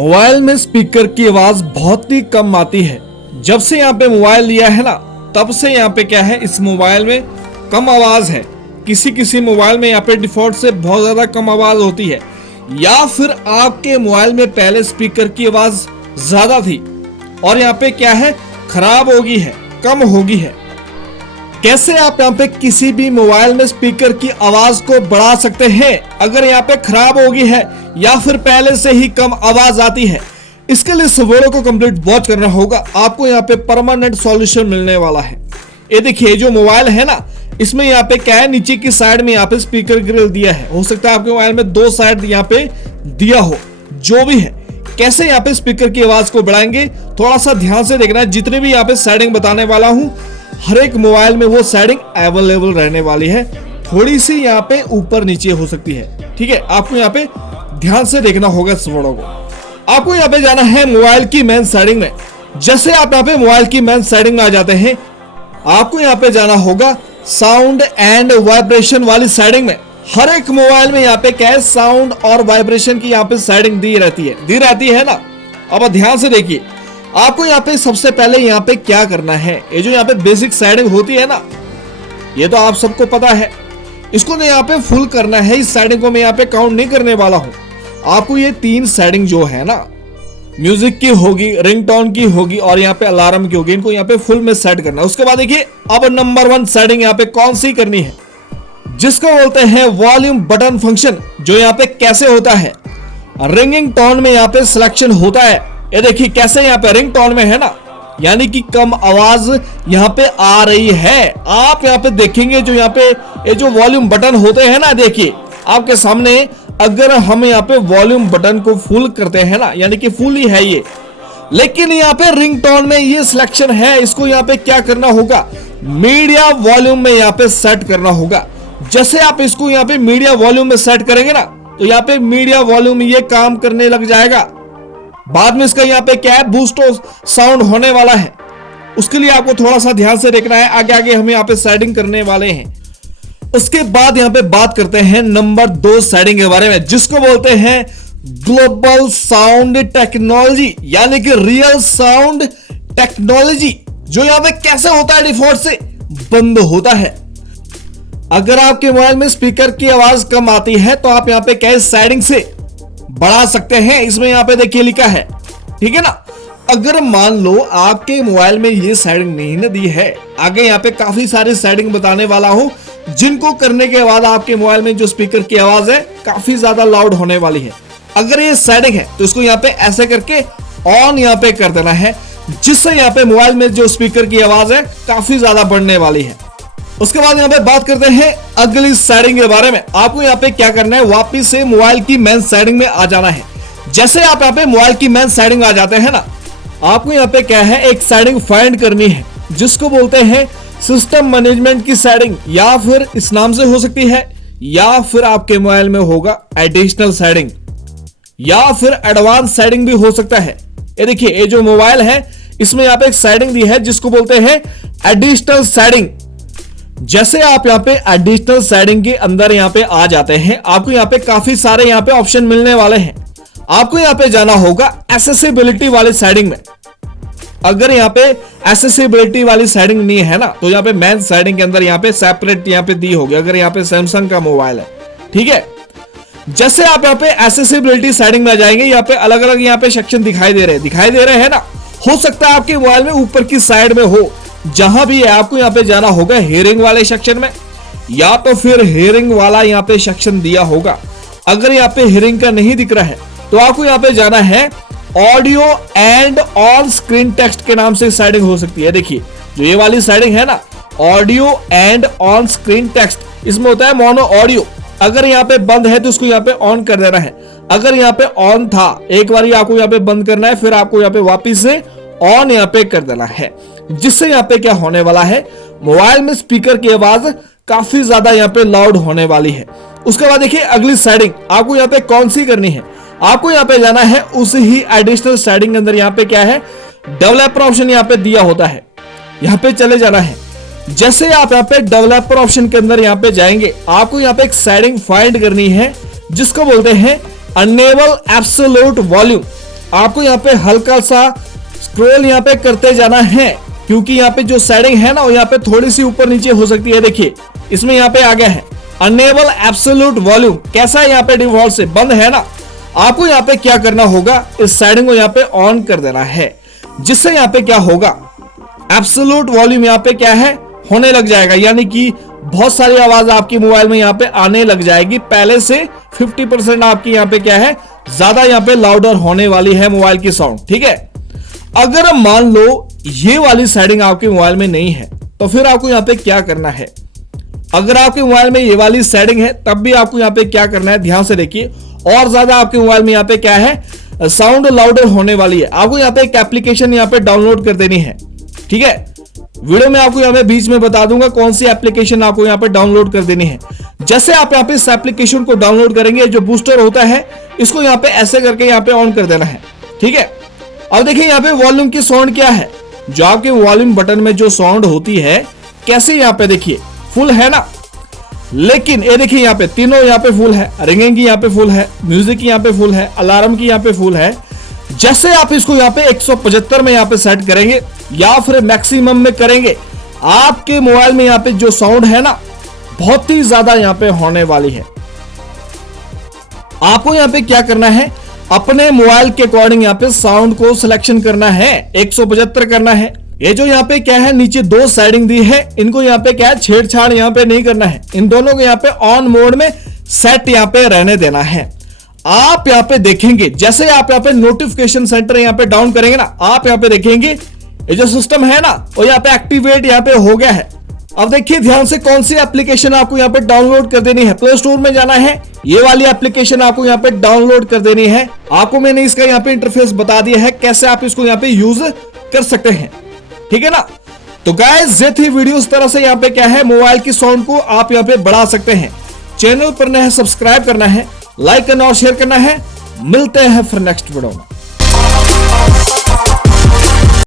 Mobile में speaker की आवाज बहुत ही कम आती है। जब से यहाँ पे मोबाइल लिया है ना, तब से यहाँ पे क्या है, इस मोबाइल में कम आवाज है। किसी मोबाइल में यहाँ पे डिफॉल्ट से बहुत ज्यादा कम आवाज होती है, या फिर आपके मोबाइल में पहले स्पीकर की आवाज ज्यादा थी और यहाँ पे क्या है, खराब होगी है, कम होगी है। कैसे आप यहाँ पे किसी भी मोबाइल में स्पीकर की आवाज को बढ़ा सकते हैं अगर यहाँ पे खराब होगी है या फिर पहले से ही कम आवाज आती है। इसके लिए इस वीडियो को कंप्लीट वॉच करना होगा, आपको यहाँ पे परमानेंट सॉल्यूशन मिलने वाला है। ये देखिए, जो मोबाइल है ना, इसमें यहाँ पे क्या है, नीचे की साइड में यहाँ पे स्पीकर ग्रिल दिया है। हो सकता है आपके मोबाइल में दो साइड यहाँ पे दिया हो, जो भी है। कैसे यहाँ पे स्पीकर की आवाज को बढ़ाएंगे, थोड़ा सा ध्यान से देखना है। जितने भी यहाँ पे सेटिंग बताने वाला हूँ, हर एक मोबाइल में वो सेटिंग अवेलेबल रहने वाली है। थोड़ी सी यहाँ पे ऊपर नीचे हो सकती है, ठीक है। आपको यहाँ पे ध्यान से देखना होगा इस वीडियो को। आपको यहाँ पे जाना है मोबाइल की मेन सेटिंग में। जैसे आप यहाँ पे मोबाइल की मेन सेटिंग में आ जाते हैं, आपको यहाँ पे जाना होगा साउंड एंड वाइब्रेशन वाली सेटिंग में। हर एक मोबाइल में यहाँ पे क्या है, साउंड और वाइब्रेशन की यहाँ पे सेटिंग दी रहती है ना। अब ध्यान से देखिए, आपको यहाँ पे सबसे पहले यहाँ पे क्या करना है, ये जो यहाँ पे बेसिक सेटिंग होती है ना, ये तो आप सबको पता है। इसको ना यहाँ पे फुल करना है। इस सेटिंग को मैं यहाँ पे काउंट नहीं करने वाला हूँ। आपको ये तीन सेटिंग जो है ना, म्यूजिक की होगी, रिंगटोन की होगी और यहाँ पे अलार्म की होगी, इनको यहाँ पे फुल में सेट करना है। उसके बाद देखिए, अब नंबर 1 सेटिंग यहाँ पे कौन सी करनी है, जिसको बोलते हैं वॉल्यूम बटन फंक्शन। जो यहाँ पे कैसे होता है, रिंगिंग टोन में यहाँ पे सिलेक्शन होता है। ये देखिए कैसे यहाँ पे रिंग टोन में है ना, यानी कि कम आवाज यहाँ पे आ रही है। आप यहाँ पे देखेंगे, जो यहाँ पे ये जो वॉल्यूम बटन होते हैं ना, देखिए आपके सामने, अगर हम यहाँ पे वॉल्यूम बटन को फुल करते हैं ना, यानी कि फुल ही है ये, लेकिन यहाँ पे रिंग टोन में ये सिलेक्शन है। इसको यहाँ पे क्या करना होगा, मीडिया वॉल्यूम में यहाँ पे सेट करना होगा। जैसे आप इसको यहाँ पे मीडिया वॉल्यूम में सेट करेंगे ना, तो यहाँ पे मीडिया वॉल्यूम ये काम करने लग जाएगा। बाद में इसका यहाँ पे क्या है, बूस्ट साउंड होने वाला है। उसके लिए आपको थोड़ा सा ध्यान से देखना है। आगे हम यहाँ पे सेटिंग करने वाले हैं। उसके बाद यहाँ पे बात करते हैं नंबर 2 सेटिंग के बारे में, जिसको बोलते हैं ग्लोबल साउंड टेक्नोलॉजी, यानी कि रियल साउंड टेक्नोलॉजी। जो यहाँ पे कैसे होता है, डिफॉल्ट से बंद होता है। अगर आपके मोबाइल में स्पीकर की आवाज कम आती है, तो आप यहाँ पे क्या सेटिंग से बढ़ा सकते हैं। इसमें यहाँ पे देखिए लिखा है, ठीक है ना। अगर मान लो आपके मोबाइल में ये सेटिंग नहीं ना दी है, आगे यहाँ पे काफी सारी सेटिंग बताने वाला हूं, जिनको करने के बाद आपके मोबाइल में जो स्पीकर की आवाज है काफी ज्यादा लाउड होने वाली है। अगर ये सेटिंग है तो इसको यहाँ पे ऐसे करके ऑन यहाँ पे कर देना है, जिससे यहाँ पे मोबाइल में जो स्पीकर की आवाज है काफी ज्यादा बढ़ने वाली है। उसके बाद यहाँ पे बात करते हैं अगली सेटिंग के बारे में। आपको यहाँ पे क्या करना है, वापस से मोबाइल की मेन सेटिंग में आ जाना है। जैसे आप यहाँ पे मोबाइल की मेन सेटिंग आ जाते हैं ना, आपको यहाँ पे क्या है, एक सेटिंग फाइंड करनी है, जिसको बोलते हैं सिस्टम मैनेजमेंट की सेटिंग, या फिर इस नाम से हो सकती है, या फिर आपके मोबाइल में होगा एडिशनल सेटिंग, या फिर एडवांस सेटिंग भी हो सकता है। ये देखिए, ये जो मोबाइल है, इसमें यहाँ पे एक सेटिंग दी है, जिसको बोलते हैं एडिशनल सेटिंग। जैसे आप यहाँ पे एडिशनल सेटिंग के अंदर यहाँ पे आ जाते हैं, आपको यहाँ पे काफी सारे यहाँ पे ऑप्शन मिलने वाले हैं। आपको यहाँ पे जाना होगा एक्सेसिबिलिटी वाली सेटिंग में। अगर यहाँ पे एक्सेसिबिलिटी वाली सेटिंग नहीं है ना, तो यहाँ पे मेन सेटिंग के अंदर यहाँ पे सेपरेट यहाँ पे दी होगी। अगर यहाँ पे सैमसंग का मोबाइल है, ठीक है। जैसे आप यहाँ पे एक्सेसिबिलिटी सेटिंग में आ जाएंगे, यहाँ पे अलग अलग यहाँ पे सेक्शन दिखाई दे रहे हैं ना। हो सकता है आपके मोबाइल में ऊपर की साइड में हो, जहां भी है, आपको यहाँ पे जाना होगा हियरिंग वाले सेक्शन में, या तो फिर हियरिंग वाला यहाँ पे सेक्शन दिया होगा। अगर यहाँ पे हियरिंग का नहीं दिख रहा है, तो आपको यहाँ पे जाना है audio and on screen text के नाम से सेटिंग हो सकती है। देखिए, जो ये वाली सेटिंग है ना, audio and on screen text, इसमें होता है मोनो ऑडियो। अगर यहाँ पे बंद है तो उसको यहाँ पे ऑन कर देना है। अगर यहाँ पे ऑन था, एक बार आपको यहाँ पे बंद करना है, फिर आपको यहाँ पे वापिस से ऑन यहाँ पे कर देना है, जिससे यहाँ पे क्या होने वाला है, मोबाइल में स्पीकर की आवाज काफी ज्यादा यहाँ पे लाउड होने वाली है। उसके बाद देखिए अगली सेटिंग आपको यहाँ पे कौन सी करनी है। आपको यहाँ पे जाना है उस ही एडिशनल सेटिंग के अंदर, यहाँ पे क्या है, डेवलपर ऑप्शन यहाँ पे दिया होता है, यहाँ पे चले जाना है। जैसे आप यहाँ पे डेवलपर ऑप्शन के अंदर यहाँ पे जाएंगे, आपको यहाँ पे एक सेटिंग फाइंड करनी है, जिसको बोलते हैं अनेबल एब्सोल्यूट वॉल्यूम। आपको यहाँ पे हल्का सा स्क्रॉल यहाँ पे करते जाना है, क्योंकि यहाँ पे जो सेटिंग है ना वो यहाँ पे थोड़ी सी ऊपर नीचे हो सकती है। देखिए इसमें यहाँ पे आ गया है अनेबल एब्सोल्यूट वॉल्यूम। कैसा है यहाँ पे डिफॉल्ट से बंद है ना, आपको यहाँ पे क्या करना होगा, इस सेटिंग को यहाँ पे ऑन कर देना है, जिससे यहाँ पे क्या होगा, एब्सोल्यूट वॉल्यूम यहाँ पे क्या है होने लग जाएगा, यानी कि बहुत सारी आवाज आपकी मोबाइल में यहाँ पे आने लग जाएगी। पहले से 50% आपकी यहाँ पे क्या है, ज्यादा यहाँ पे लाउडर होने वाली है मोबाइल की साउंड। ठीक है, अगर मान लो ये वाली सेटिंग आपके मोबाइल में नहीं है तो फिर आपको यहाँ पे क्या करना है। अगर आपके मोबाइल में ये वाली सेटिंग है तब भी आपको यहाँ पे क्या करना है, ध्यान से देखिए, और ज्यादा आपके मोबाइल में यहाँ पे क्या है, साउंड लाउडर होने वाली है। आपको यहाँ पे एक एप्लीकेशन यहाँ पे डाउनलोड कर देनी है। ठीक है, वीडियो में आपको यहाँ पे बीच में बता दूंगा कौन सी एप्लीकेशन आपको यहाँ पे डाउनलोड कर देनी है। जैसे आप यहाँ पे इस एप्लीकेशन को डाउनलोड करेंगे, जो बूस्टर होता है इसको यहाँ पे ऐसे करके यहाँ पे ऑन कर देना है। ठीक है, अब देखिए यहाँ पे वॉल्यूम की साउंड क्या है, जो आपके वॉल्यूम बटन में जो साउंड होती है कैसे यहाँ पे देखिए फुल है ना, लेकिन ये देखिए यहाँ पे तीनों यहाँ पे फुल है, रिंगिंग की यहाँ पे फुल है, म्यूजिक की यहाँ पे फुल है, अलार्म की यहाँ पे फुल है। जैसे आप इसको यहाँ पे 175 में यहाँ पे सेट करेंगे या फिर मैक्सिमम में करेंगे, आपके मोबाइल में यहाँ पे जो साउंड है ना बहुत ही ज्यादा यहाँ पे होने वाली है। आपको यहाँ पे क्या करना है, अपने मोबाइल के अकॉर्डिंग यहाँ पे साउंड को सिलेक्शन करना है, 175 करना है। ये जो यहाँ पे क्या है नीचे दो सेटिंग दी है, इनको यहाँ पे क्या है छेड़छाड़ यहाँ पे नहीं करना है, इन दोनों को यहाँ पे ऑन मोड में सेट यहाँ पे रहने देना है। आप यहाँ पे देखेंगे जैसे आप यहाँ पे नोटिफिकेशन सेंटर यहाँ पे डाउन करेंगे ना, आप यहाँ पे देखेंगे ये जो सिस्टम है ना वो यहाँ पे एक्टिवेट यहाँ पे हो गया है। अब देखिए ध्यान से कौन सी एप्लीकेशन आपको यहाँ पे डाउनलोड कर देनी है। प्ले स्टोर में जाना है, ये वाली एप्लीकेशन आपको यहाँ पे डाउनलोड कर देनी है। आपको मैंने इसका यहाँ पे इंटरफेस बता दिया है कैसे आप इसको यहाँ पे यूज कर सकते हैं। ठीक है ना, तो गाइस ये थी वीडियो। इस तरह से यहाँ पे क्या है मोबाइल की साउंड को आप यहाँ पे बढ़ा सकते हैं। चैनल पर नए सब्सक्राइब करना है, लाइक करना और शेयर करना है। मिलते हैं फिर नेक्स्ट वीडियो में।